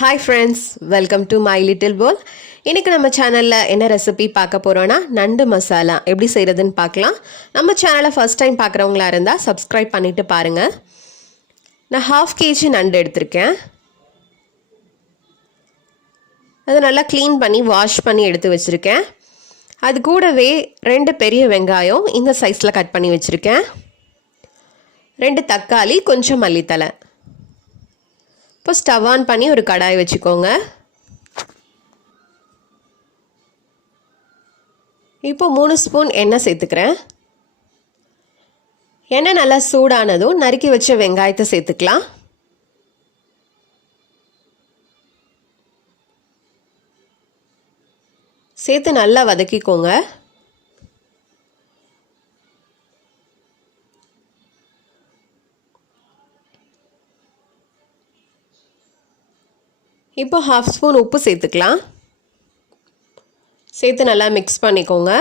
Hi friends welcome to my little போல் இன்றைக்கி நம்ம சேனலில் என்ன ரெசிபி பார்க்க போகிறோன்னா நண்டு மசாலா. எப்படி செய்கிறதுன்னு பார்க்கலாம். நம்ம சேனலை ஃபஸ்ட் டைம் பார்க்குறவங்களா இருந்தால் சப்ஸ்கிரைப் பண்ணிவிட்டு பாருங்கள் நான் ஹாஃப் கேஜி நண்டு எடுத்திருக்கேன். அதை நல்லா க்ளீன் பண்ணி வாஷ் பண்ணி எடுத்து வச்சுருக்கேன். அது கூடவே ரெண்டு பெரிய வெங்காயம் இந்த சைஸில் கட் பண்ணி வச்சுருக்கேன். ரெண்டு தக்காளி கொஞ்சம் மல்லித்தலை இப்போ ஸ்டவ் ஆன் பண்ணி ஒரு கடாய் வச்சுக்கோங்க. இப்போ மூணு ஸ்பூன் எண்ணெய் சேர்த்துக்கிறேன். எண்ணெய் நல்லா சூடானதும் நறுக்கி வச்ச வெங்காயத்தை சேர்த்துக்கலாம். சேர்த்து நல்லா வதக்கிக்கோங்க. இப்போ ஹாஃப் ஸ்பூன் உப்பு சேர்த்துக்கலாம். சேர்த்து நல்லா மிக்ஸ் பண்ணிக்கோங்க.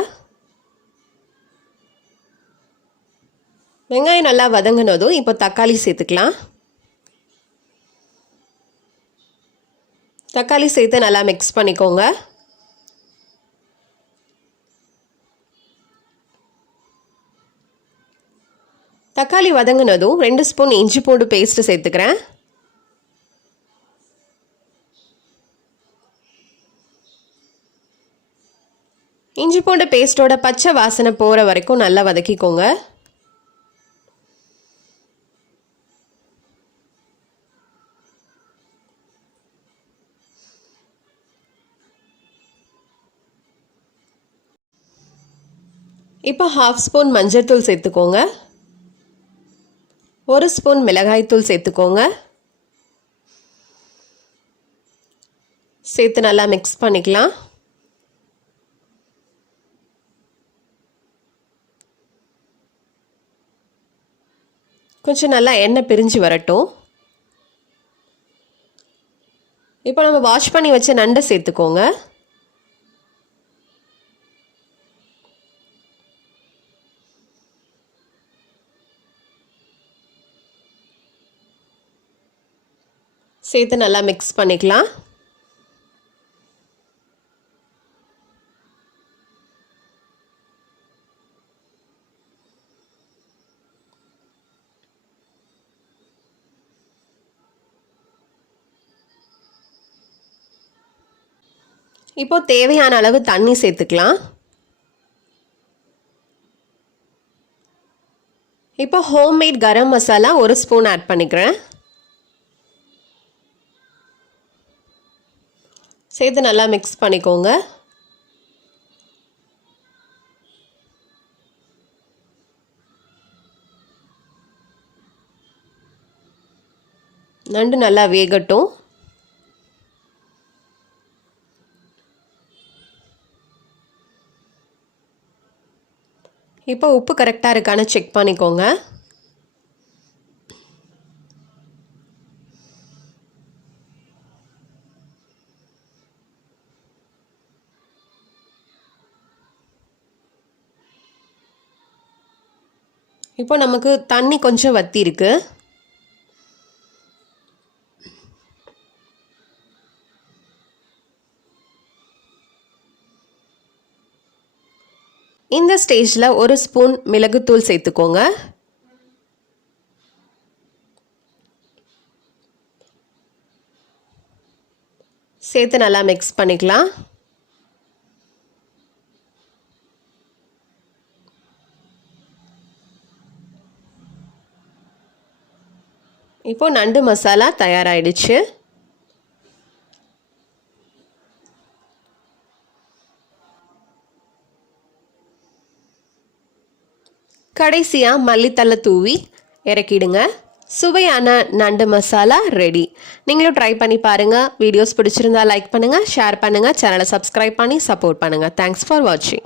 வெங்காயம் நல்லா வதங்கினதும் இப்போ தக்காளி சேர்த்துக்கலாம். தக்காளி சேர்த்து நல்லா மிக்ஸ் பண்ணிக்கோங்க. தக்காளி வதங்கினதும் ரெண்டு ஸ்பூன் இஞ்சி பூண்டு பேஸ்ட்டு சேர்த்துக்கிறேன். இஞ்சி பூண்டு பேஸ்ட்டோட பச்சை வாசனை போகிற வரைக்கும் நல்லா வதக்கிக்கோங்க. இப்போ ஹாஃப் ஸ்பூன் மஞ்சள்தூள் சேர்த்துக்கோங்க. ஒரு ஸ்பூன் மிளகாய்த்தூள் சேர்த்துக்கோங்க. சேர்த்து நல்லா மிக்ஸ் பண்ணிக்கலாம். கொஞ்சம் நல்லா எண்ணெய் பிரிஞ்சு வரட்டும். இப்போ நம்ம வாஷ் பண்ணி வச்ச நண்டை சேர்த்துக்கோங்க. சேர்த்து நல்லா மிக்ஸ் பண்ணிக்கலாம். இப்போது தேவையான அளவு தண்ணி சேர்த்துக்கலாம். இப்போ ஹோம்மேட் கரம் மசாலா ஒரு ஸ்பூன் ஆட் பண்ணிக்கிறேன். சேர்த்து நல்லா மிக்ஸ் பண்ணிக்கோங்க. நண்டு நல்லா வேகட்டும். இப்போ உப்பு கரெக்டாக இருக்கான்னு செக் பண்ணிக்கோங்க. இப்போ நமக்கு தண்ணி கொஞ்சம் வத்தி இருக்கு இந்த ஸ்டேஜில் ஒரு ஸ்பூன் மிளகுத்தூள் சேர்த்துக்கோங்க. சேர்த்து நல்லா மிக்ஸ் பண்ணிக்கலாம். இப்போ நண்டு மசாலா தயாராகிடுச்சு கடைசியாக மல்லித்தலை தூவி இறக்கிடுங்க. சுவையான நண்டு மசாலா ரெடி நீங்களும் ட்ரை பண்ணி பாருங்கள் வீடியோஸ் பிடிச்சிருந்தா லைக் பண்ணுங்கள் ஷேர் பண்ணுங்கள் சேனலை சப்ஸ்கிரைப் பண்ணி சப்போர்ட் பண்ணுங்கள் தேங்க்ஸ் ஃபார் வாட்சிங்